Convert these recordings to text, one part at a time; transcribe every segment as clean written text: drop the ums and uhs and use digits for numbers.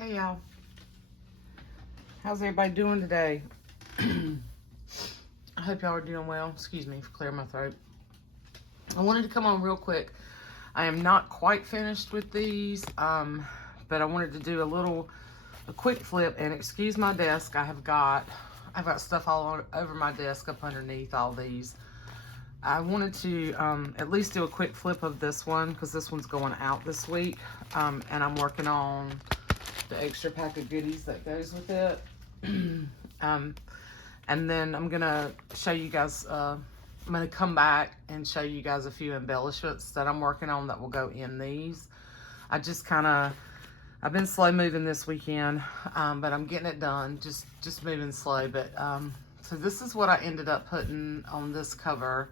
Hey y'all, how's everybody doing today? I hope y'all are doing well. Excuse me for clearing my throat. I wanted to come on real quick. I am not quite finished with these, but I wanted to do a quick flip. And excuse my desk. I've got stuff all over my desk up underneath all these. I wanted to at least do a quick flip of this one because this one's going out this week, and I'm working on the extra pack of goodies that goes with it. And then I'm gonna show you guys, I'm gonna come back and show you guys a few embellishments that I'm working on that will go in these. I've been slow moving this weekend, but I'm getting it done, just moving slow. But so this is what I ended up putting on this cover.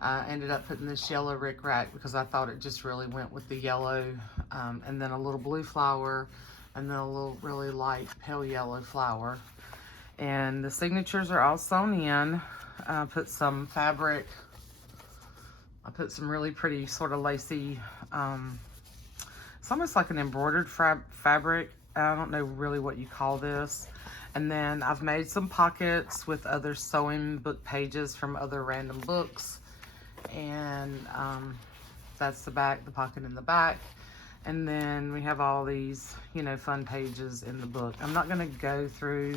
I ended up putting this yellow rickrack because I thought it just really went with the yellow, and then a little blue flower, and then a little really light pale yellow flower. And the signatures are all sewn in. I put some fabric. I put some really pretty sort of lacy, it's almost like an embroidered fabric. I don't know really what you call this. And then I've made some pockets with other sewing book pages from other random books. And that's the back, the pocket in the back. And then we have all these, fun pages in the book. I'm not going to go through,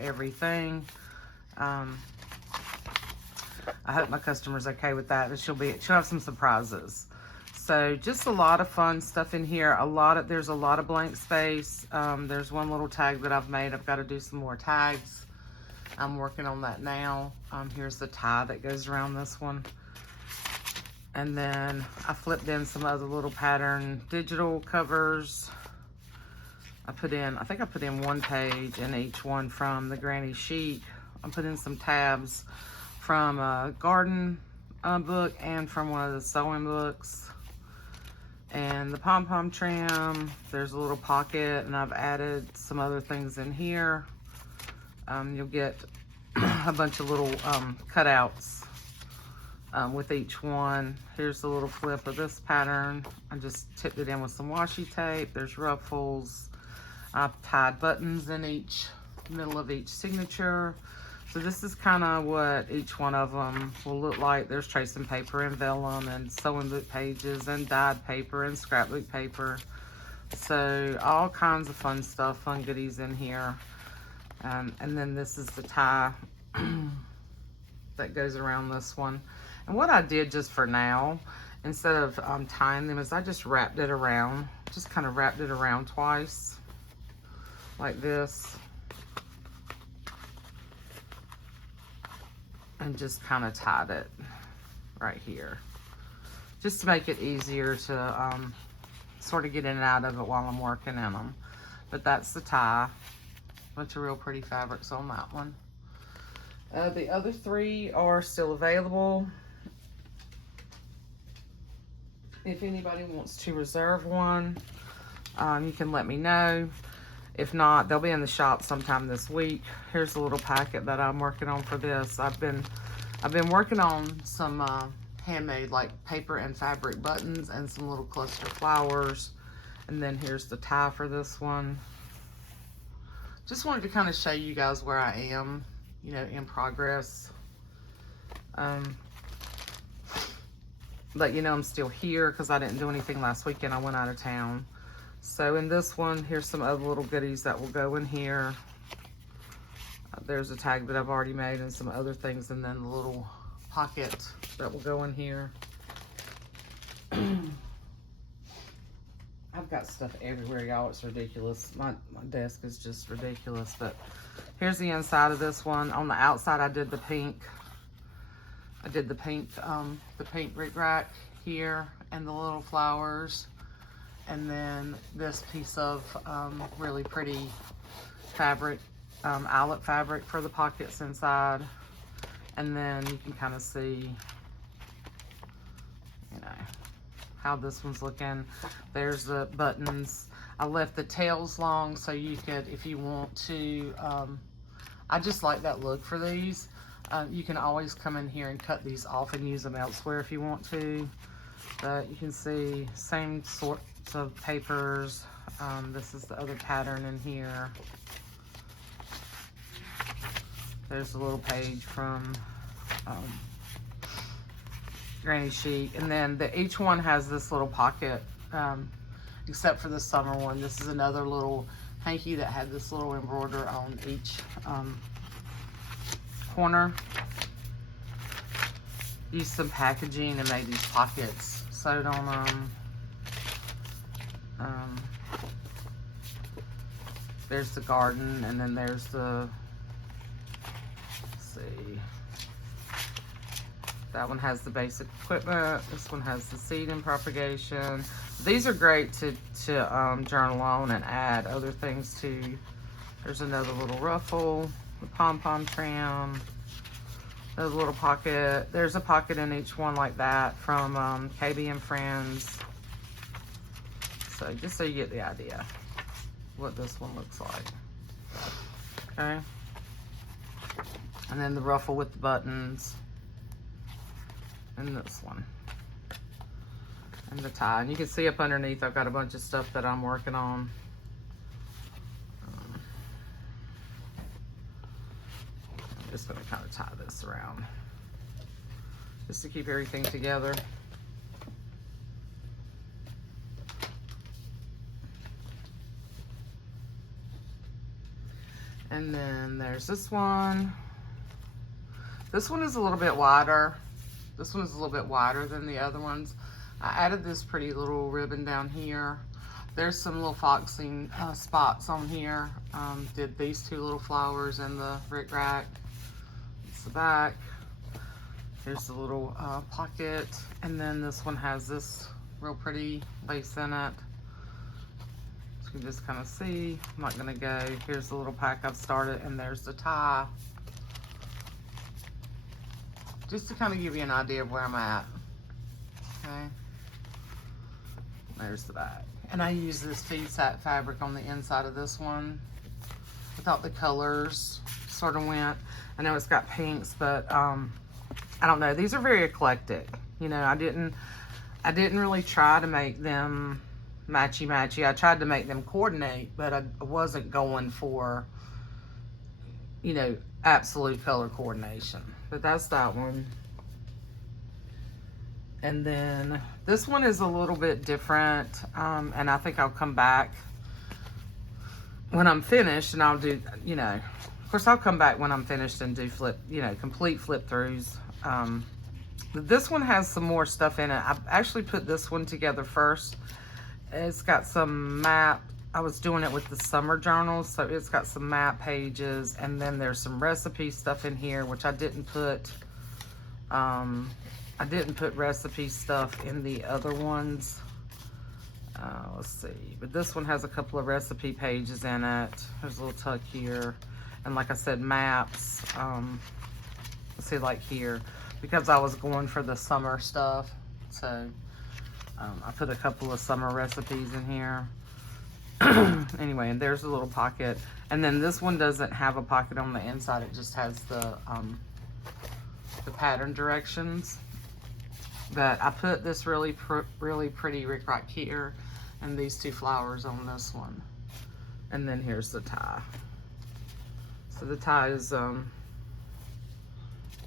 everything. I hope my customer's okay with that. But she'll have some surprises. So just a lot of fun stuff in here. There's a lot of blank space. There's one little tag that I've made. I've got to do some more tags. I'm working on that now. Here's the tie that goes around this one. And then I flipped in some other little pattern digital covers. I think I put in one page in each one from the granny sheet. I put in some tabs from a garden book and from one of the sewing books. And the pom-pom trim, there's a little pocket, and I've added some other things in here. You'll get a bunch of little cutouts with each one. Here's the little flip of this pattern. I just tipped it in with some washi tape. There's ruffles. I've tied buttons in each middle of each signature. So this is kind of what each one of them will look like. There's tracing paper and vellum and sewing book pages and dyed paper and scrapbook paper. So all kinds of fun stuff, fun goodies in here. And then this is the tie that goes around this one. And what I did just for now, instead of tying them, is I just wrapped it around. Just kind of wrapped it around twice, like this. And just kind of tied it right here. Just to make it easier to sort of get in and out of it while I'm working in them. But that's the tie. Bunch of real pretty fabrics on that one. The other three are still available. If anybody wants to reserve one, you can let me know. If not, they'll be in the shop sometime this week. Here's a little packet that I'm working on for this. I've been working on some handmade like paper and fabric buttons and some little cluster flowers. And then here's the tie for this one. Just wanted to kind of show you guys where I am, in progress. Let you know I'm still here because I didn't do anything last weekend. I went out of town. So in this one, here's some other little goodies that will go in here. There's a tag that I've already made and some other things, and then the little pocket that will go in here. I've got stuff everywhere, y'all. It's ridiculous. My desk is just ridiculous. But here's the inside of this one. On the outside, I did the pink. The pink rickrack here and the little flowers. And then this piece of really pretty fabric, eyelet fabric for the pockets inside. And then you can kind of see, how this one's looking. There's the buttons. I left the tails long so you could, if you want to, I just like that look for these. You can always come in here and cut these off and use them elsewhere if you want to. But you can see same sorts of papers. This is the other pattern in here. There's a little page from Granny Chic. And then each one has this little pocket, except for the summer one. This is another little hanky that had this little embroider on each corner. Used some packaging and made these pockets, sewed on them. There's the garden, and then there's the, let's see, that one has the basic equipment. This one has the seed and propagation. These are great to journal on and add other things to. There's another little ruffle, the pom-pom trim, another little pocket. There's a pocket in each one like that from KB and Friends. So just so you get the idea what this one looks like. Okay. And then the ruffle with the buttons. And this one. And the tie. And you can see up underneath I've got a bunch of stuff that I'm working on. I'm just going to kind of tie this around just to keep everything together. And then there's this one. This one is a little bit wider. This one is a little bit wider than the other ones. I added this pretty little ribbon down here. There's some little foxing spots on here. Did these two little flowers in the rickrack. It's the back. Here's the little pocket. And then this one has this real pretty lace in it. You can just kind of see. I'm not going to go. Here's the little pack I've started, and there's the tie. Just to kind of give you an idea of where I'm at. Okay. There's the back. And I use this feed sack fabric on the inside of this one. I thought the colors sort of went. I know it's got pinks, but I don't know. These are very eclectic. You know, I didn't really try to make them matchy-matchy. I tried to make them coordinate, but I wasn't going for, you know, absolute color coordination. But that's that one. And then this one is a little bit different, and I think I'll come back when I'm finished, and I'll do, you know, of course I'll come back when I'm finished and do complete flip throughs. This one has some more stuff in it. I actually put this one together first. It's got some map. I was doing it with the summer journals, so it's got some map pages, and then there's some recipe stuff in here, which I didn't put. I didn't put recipe stuff in the other ones. Let's see, but this one has a couple of recipe pages in it. There's a little tuck here, and like I said, maps. Let's see, like here, because I was going for the summer stuff, so. I put a couple of summer recipes in here. Anyway, and there's a little pocket. And then this one doesn't have a pocket on the inside. It just has the pattern directions. But I put this really pretty rickrack here and these two flowers on this one. And then here's the tie. So the tie is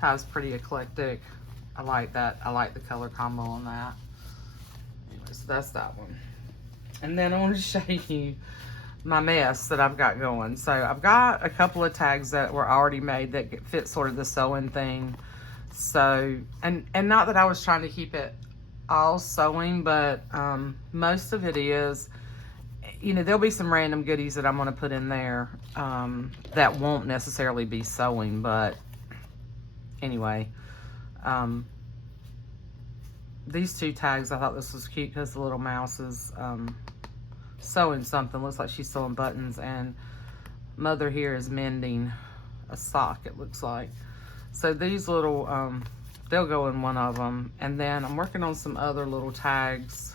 tie's pretty eclectic. I like that. I like the color combo on that. So that's that one. And then I want to show you my mess that I've got going. So I've got a couple of tags that were already made that fit sort of the sewing thing. So, and not that I was trying to keep it all sewing, but most of it is, you know, there'll be some random goodies that I'm going to put in there that won't necessarily be sewing, but anyway. These two tags, I thought this was cute because the little mouse is sewing something. Looks like she's sewing buttons, and Mother here is mending a sock, it looks like. So these little, they'll go in one of them. And then I'm working on some other little tags.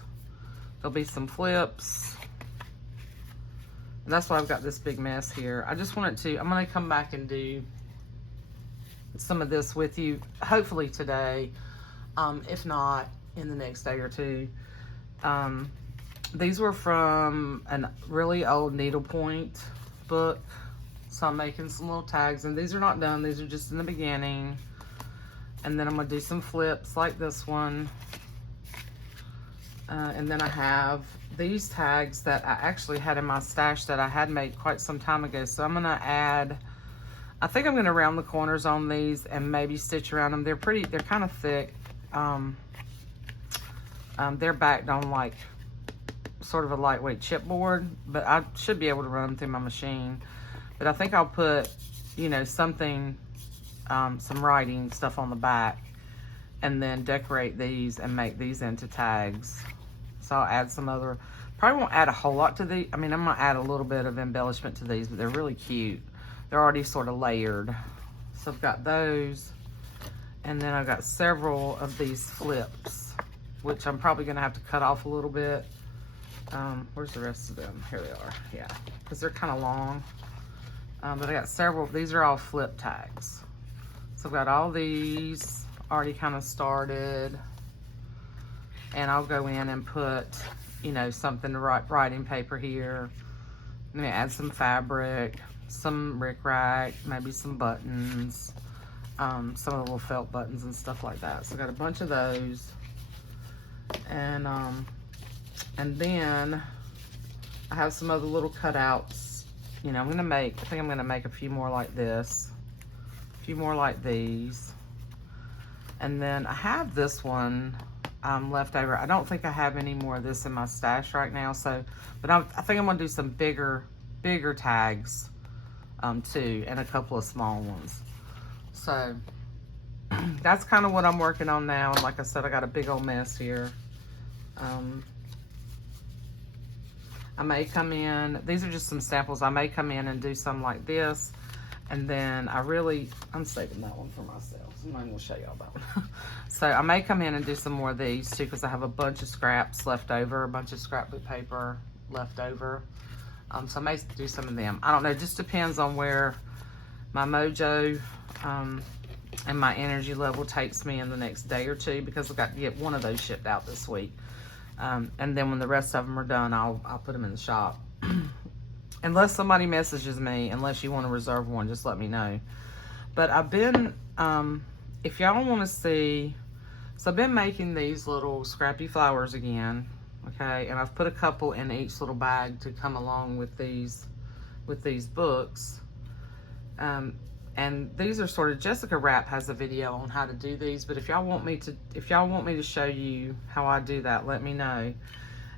There'll be some flips. And that's why I've got this big mess here. I just wanted to, I'm going to come back and do some of this with you, hopefully today. If not, in the next day or two. These were from a really old needlepoint book. So I'm making some little tags, and these are not done. These are just in the beginning. And then I'm gonna do some flips like this one. And then I have these tags that I actually had in my stash that I had made quite some time ago. So I'm gonna add, I think I'm gonna round the corners on these and maybe stitch around them. They're kind of thick. They're backed on like sort of a lightweight chipboard, but I should be able to run them through my machine. But I think I'll put, you know, something, some writing stuff on the back, and then decorate these and make these into tags. So I'll add some other, probably won't add a whole lot to these. I mean, I'm gonna add a little bit of embellishment to these, but they're really cute. They're already sort of layered. So I've got those, and then I've got several of these flips, which I'm probably gonna have to cut off a little bit. Where's the rest of them? Here they are, yeah, because they're kind of long. But I got several, these are all flip tags. So I've got all these already kind of started, and I'll go in and put, you know, something to writing paper here. I'm gonna add some fabric, some rickrack, maybe some buttons, some of the little felt buttons and stuff like that. So I got a bunch of those, and then I have some other little cutouts. You know, I think I'm gonna make a few more like this, a few more like these. And then I have this one left over. I don't think I have any more of this in my stash right now. So, but I think I'm gonna do some bigger tags too, and a couple of small ones. So that's kind of what I'm working on now. And like I said, I got a big old mess here. I may come in, these are just some samples. I may come in and do some like this. And then I'm saving that one for myself. So I'm not gonna show y'all that one. So I may come in and do some more of these too, because I have a bunch of scraps left over, a bunch of scrapbook paper left over. So I may do some of them. I don't know, it just depends on where my mojo and my energy level takes me in the next day or two, because I've got to get one of those shipped out this week. And then when the rest of them are done, I'll put them in the shop. Unless somebody messages me, unless you want to reserve one, just let me know. But I've been, if y'all want to see, so I've been making these little scrappy flowers again, okay? And I've put a couple in each little bag to come along with these books. And these are sort of, Jessica Rapp has a video on how to do these, but if y'all want me to show you how I do that, let me know.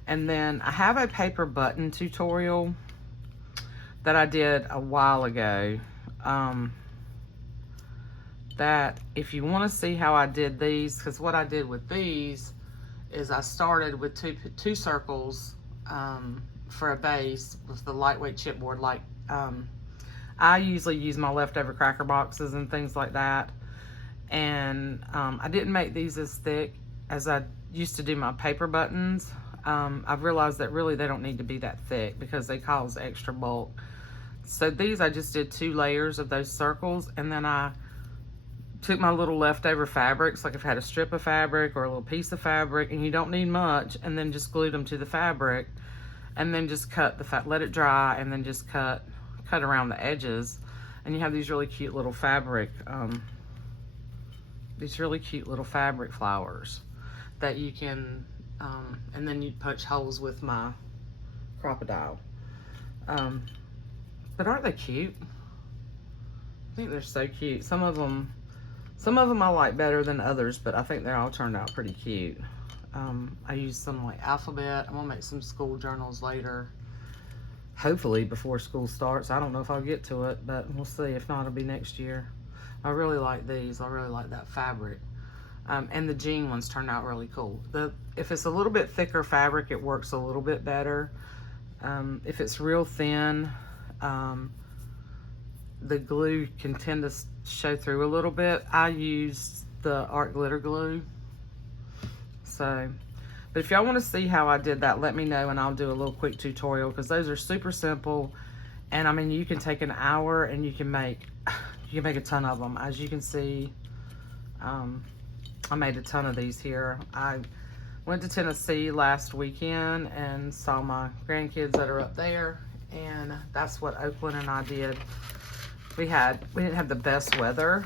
And then I have a paper button tutorial that I did a while ago. That if you want to see how I did these, because what I did with these is I started with two circles for a base with the lightweight chipboard. Like I usually use my leftover cracker boxes and things like that. And I didn't make these as thick as I used to do my paper buttons. I've realized that really they don't need to be that thick because they cause extra bulk. So these, I just did 2 layers of those circles, and then I took my little leftover fabrics, like if I had a strip of fabric or a little piece of fabric, and you don't need much, and then just glued them to the fabric, and then just cut let it dry, and then just cut around the edges, and you have these really cute little fabric, flowers that you can, and then you punch holes with my crocodile. But aren't they cute? I think they're so cute. Some of them I like better than others, but I think they all turned out pretty cute. I used some like alphabet. I'm gonna make some school journals later. Hopefully before school starts. I don't know if I'll get to it, but we'll see. If not, it'll be next year. I really like these. I really like that fabric. And the jean ones turned out really cool. If it's a little bit thicker fabric, it works a little bit better. If it's real thin, the glue can tend to show through a little bit. I use the art glitter glue. So, but if y'all want to see how I did that, let me know, and I'll do a little quick tutorial, because those are super simple. And I mean, you can take an hour and you can make a ton of them. As you can see, I made a ton of these here. Went to Tennessee last weekend and saw my grandkids that are up there, and that's what Oakland and I did. We didn't have the best weather,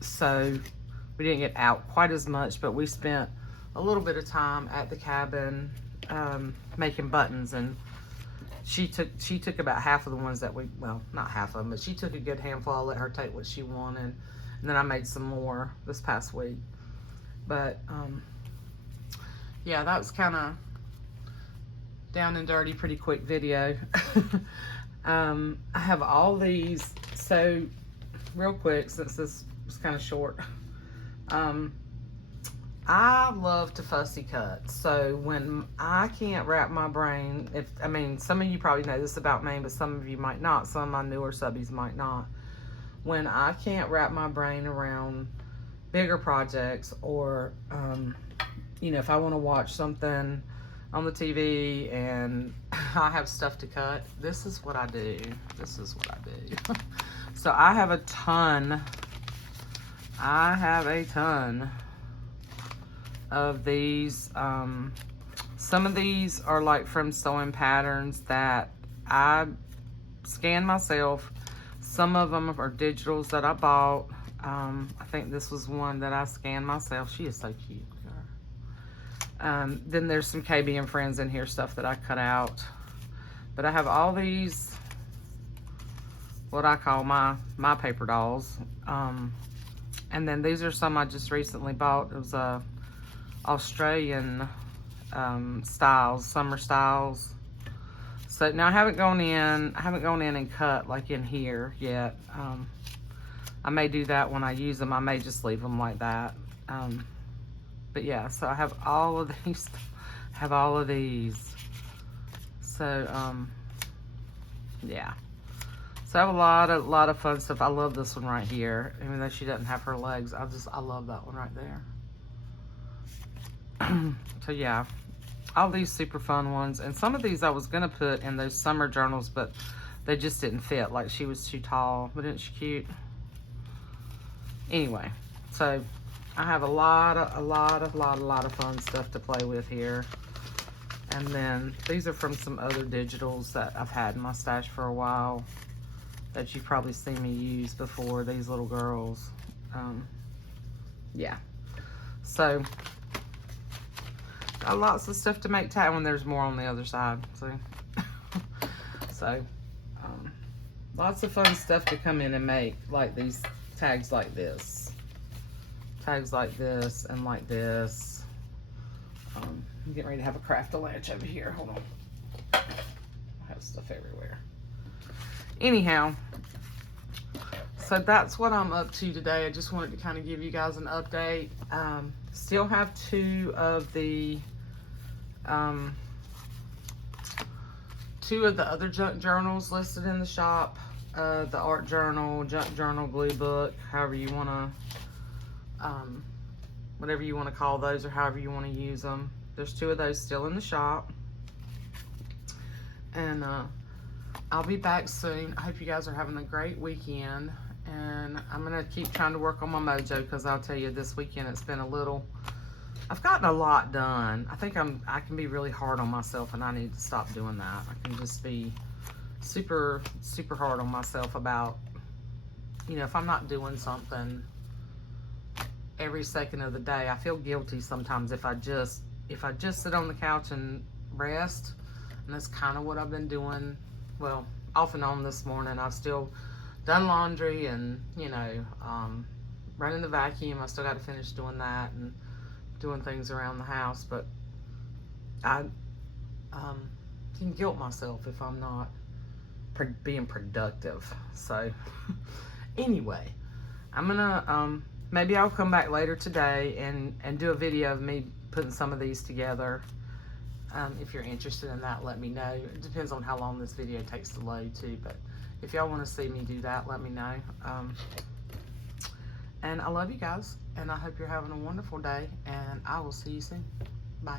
so we didn't get out quite as much, but we spent a little bit of time at the cabin making buttons, and she took about half of the ones that well, not half of them, but she took a good handful. I let her take what she wanted, and then I made some more this past week. But yeah, that was kind of down and dirty, pretty quick video. I have all these, so real quick, since this was kind of short, I love to fussy cut. So when I can't wrap my brain, some of you probably know this about me, but some of you might not. Some of my newer subbies might not. When I can't wrap my brain around bigger projects, or if I want to watch something on the TV and I have stuff to cut, this is what I do. So I have a ton of these. Some of these are like from sewing patterns that I scanned myself. Some of them are digitals that I bought. I think this was one that I scanned myself. She is so cute. Then there's some KB and Friends in here, stuff that I cut out. But I have all these, what I call my paper dolls. And then these are some I just recently bought. It was Australian styles, summer styles. So now I haven't gone in and cut like in here yet. I may do that when I use them. I may just leave them like that. But yeah, so I have all of these. So yeah. So I have a lot of fun stuff. I love this one right here. Even though she doesn't have her legs, I love that one right there. So yeah, all these super fun ones. And some of these I was gonna put in those summer journals, but they just didn't fit. Like, she was too tall. But isn't she cute? Anyway, so I have a lot of fun stuff to play with here. And then these are from some other digitals that I've had in my stash for a while that you've probably seen me use before, these little girls. Yeah. So got lots of stuff to make tag when there's more on the other side. So lots of fun stuff to come in and make, like these tags like this. Tags like this and like this. I'm getting ready to have a craft-a-lunch over here. Hold on. I have stuff everywhere. Anyhow, so that's what I'm up to today. I just wanted to kind of give you guys an update. Still have two of the other junk journals listed in the shop. The art journal, junk journal, glue book, however you want to, whatever you want to call those, or however you want to use them. There's two of those still in the shop. And I'll be back soon. I hope you guys are having a great weekend. And I'm going to keep trying to work on my mojo, because I'll tell you, this weekend it's been I've gotten a lot done. I think I can be really hard on myself, and I need to stop doing that. I can just be super hard on myself about, if I'm not doing something every second of the day. I feel guilty sometimes if I just sit on the couch and rest. And that's kind of what I've been doing. Well, off and on this morning. I've still done laundry and, running the vacuum. I still got to finish doing that and doing things around the house. But I can guilt myself if I'm not being productive. So anyway, I'm gonna maybe I'll come back later today and do a video of me putting some of these together. If you're interested in that, let me know. It depends on how long this video takes to load too, but if y'all want to see me do that, let me know. And I love you guys, and I hope you're having a wonderful day, and I will see you soon. Bye.